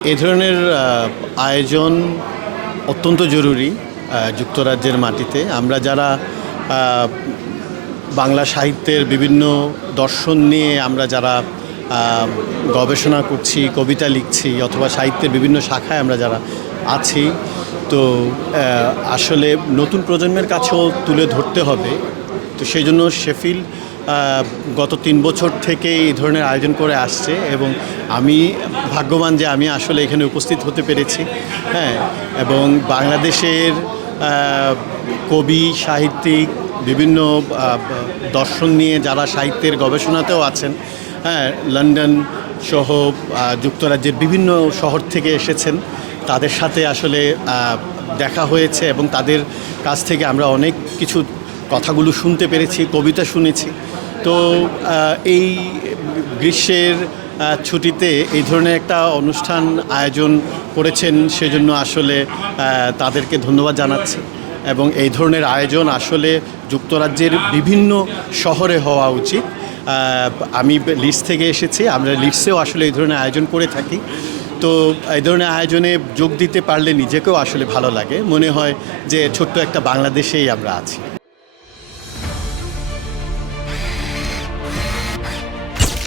এ ধরনের আয়োজন অত্যন্ত জরুরি যুক্তরাজ্যের মাটিতে। আমরা যারা বাংলা সাহিত্যের বিভিন্ন দর্শন নিয়ে আমরা যারা গবেষণা করছি কবিতা লিখছি অথবা সাহিত্যের বিভিন্ন শাখায় আমরা যারা আছি তো আসলে নতুন প্রজন্মের কাছেও তুলে ধরতে হবে। তো সেই জন্য শেফিল আহ, গত তিন বছর থেকে এই ধরনের আয়োজন করে আসছে এবং আমি ভাগ্যবান যে আমি আসলে এখানে উপস্থিত হতে পেরেছি হ্যাঁ এবং বাংলাদেশের কবি, সাহিত্যিক, বিভিন্ন দর্শন নিয়ে যারা সাহিত্যের গবেষণাতেও আছেন হ্যাঁ লন্ডন সহ যুক্তরাজ্যের বিভিন্ন শহর থেকে এসেছেন, তাদের সাথে আসলে দেখা হয়েছে এবং তাদের কাছ থেকে আমরা অনেক কিছু কথাগুলো শুনতে পেরেছি, কবিতা শুনেছি। তো এই গ্রীষ্মের ছুটিতে এই ধরনের একটা অনুষ্ঠান আয়োজন করেছেন, সেজন্য আসলে তাদেরকে ধন্যবাদ জানাচ্ছি। এবং এই ধরনের আয়োজন আসলে যুক্তরাজ্যের বিভিন্ন শহরে হওয়া উচিত। আমি লিডস থেকে এসেছি, আমরা লিডসেও আসলে এই ধরনের আয়োজন করে থাকি। তো, এই ধরনের আয়োজনে যোগ দিতে পারলে নিজেকেও আসলে ভালো লাগে। মনে হয় যে ছোট্ট একটা বাংলাদেশেই আমরা আছি।